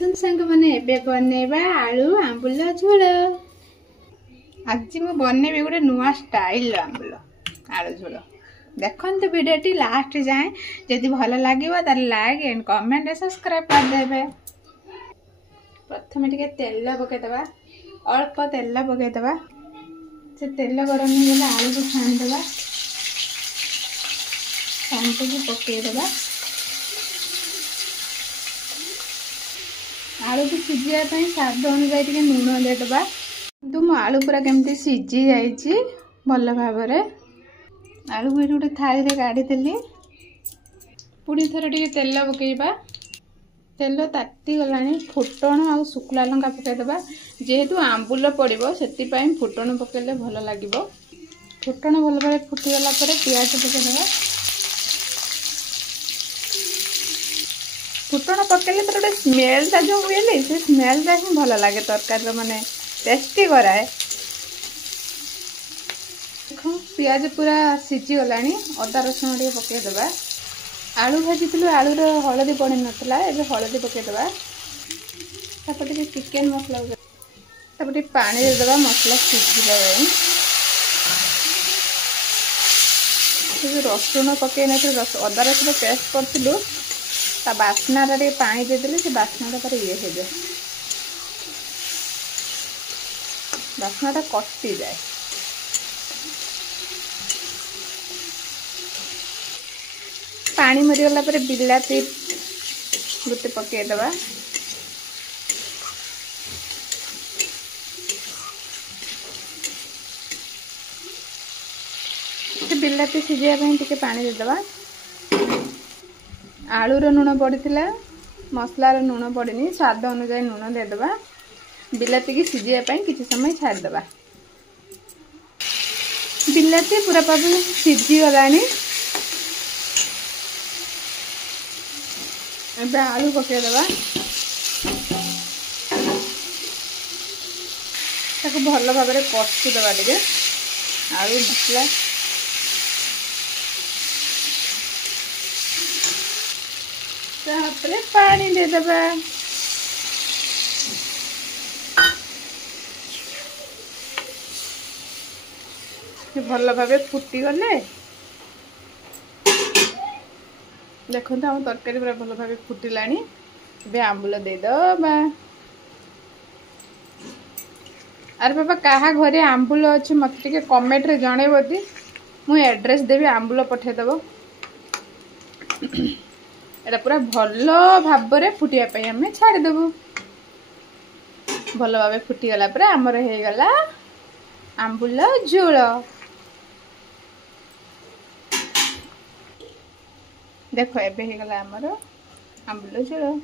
सांग मैंने एबे बनेबा आलू आंबुल झोल। आज मु बनेबी गोटे नुआ स्टाइल आंबुल आलू झोल। देखते वीडियो लास्ट जाए जदि भल लगे तार लाइक एंड कमेंट सब्सक्राइब करदे। प्रथम टिके तेल पकईदे, अल्प तेल पकईदे। से तेल गरम हो आलू को छाणीदे, छाणी पकईदे। आलू को सीझापी स्वाद अनुसार टे लुण देदेबा। किंतु मो आलू पूरा केमती सीझी जाइए भल भाव। आलू को ये गोटे थाली रे काढ़ी पुणी थर टे तेल पकईबा। तेल ताती गलानी फुटण आ शुक्ला लंका पकईदे। जेहेतु आंबुल पड़ो से फुटण पकईले भल लगे। फुटण भल भाव फुटीगला पियाज पकईदे। फुटण पकईले तर गोटे स्मेलटा जो हुए से स्मेलटा ही भल लगे तरकारी माने टेस्टी कराए। पियाज पूरा सीझी गलानी, अदा रसुण टे पकईदे। आलू भाजी आलू हलदी पड़ नाला, एवं हलदी पकईदे। तापर चिकेन मसला तापर पानी देदेबा मसला सीझा। जो रसुण पकई न अदा रसुण पेस्ट करूँ ता बास्ना पानी देदेले से बास्ना तार ये हो जाए, बास्ना कटि जाए। पानी मरीगला बिलाती गोटे पकईदे। बिलाती सीझापी टे पानी देदेबा। आलूर लुण पड़ा, मसलार लुण पड़नी, स्वाद अनुसार लुण देदेबा। बिलाती की सीझापी किसी समय छाड़देबा। बिलाती पूरा पाप सीझी गलानी। आलू पकईदे, भल भाव कषिदबा टे आलू मसला। तापरे पानी देदेबा। भल भाव फुटी गले देखो आम तरकारी पूरा भल भाव फुटिला। आंबुल देदेबा। अरे बाबा क्या घरे आंबुल अच्छे मत टे कमेंट रे जनइब दी, मु एड्रेस देवी आंबुल पठेदेव। एटा पूरा भल भाव फुटियापाई आम छाड़देबू। भल भाव फुटीगला आमर हो गला आंबुल झोल। देखो एबे हो गला आमर आंबुल झोल।